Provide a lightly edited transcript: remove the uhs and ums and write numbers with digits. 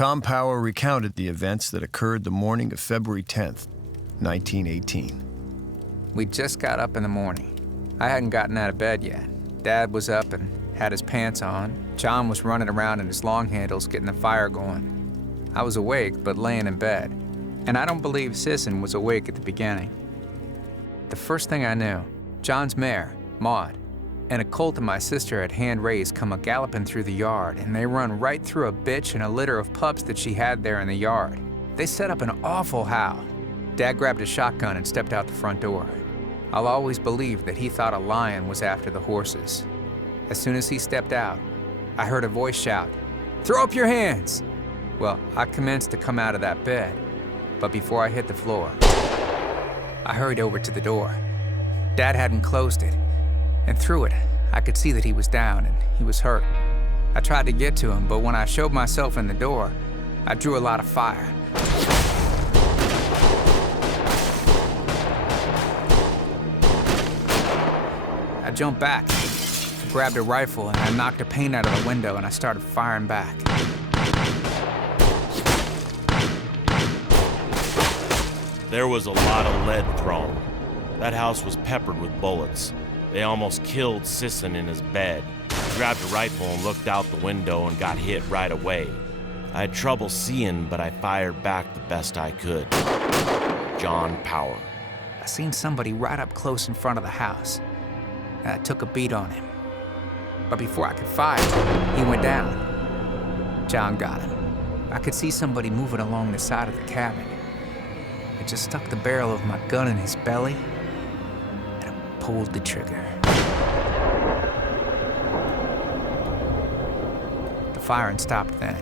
Tom Power recounted the events that occurred the morning of February 10th, 1918. We just got up in the morning. I hadn't gotten out of bed yet. Dad was up and had his pants on. John was running around in his long handles getting the fire going. I was awake, but laying in bed. And I don't believe Sisson was awake at the beginning. The first thing I knew, John's mare, Maud, and a colt that my sister had hand-raised come a-galloping through the yard, and they run right through a bitch and a litter of pups that she had there in the yard. They set up an awful howl. Dad grabbed a shotgun and stepped out the front door. I'll always believe that he thought a lion was after the horses. As soon as he stepped out, I heard a voice shout, "Throw up your hands!" Well, I commenced to come out of that bed, but before I hit the floor, I hurried over to the door. Dad hadn't closed it, and through it, I could see that he was down and he was hurt. I tried to get to him, but when I showed myself in the door, I drew a lot of fire. I jumped back, grabbed a rifle, and I knocked a pane out of the window, and I started firing back. There was a lot of lead thrown. That house was peppered with bullets. They almost killed Sisson in his bed. I grabbed a rifle and looked out the window and got hit right away. I had trouble seeing, but I fired back the best I could. John Power. I seen somebody right up close in front of the house, and I took a beat on him. But before I could fire, he went down. John got him. I could see somebody moving along the side of the cabin. I just stuck the barrel of my gun in his belly, and I pulled the trigger. The firing stopped then.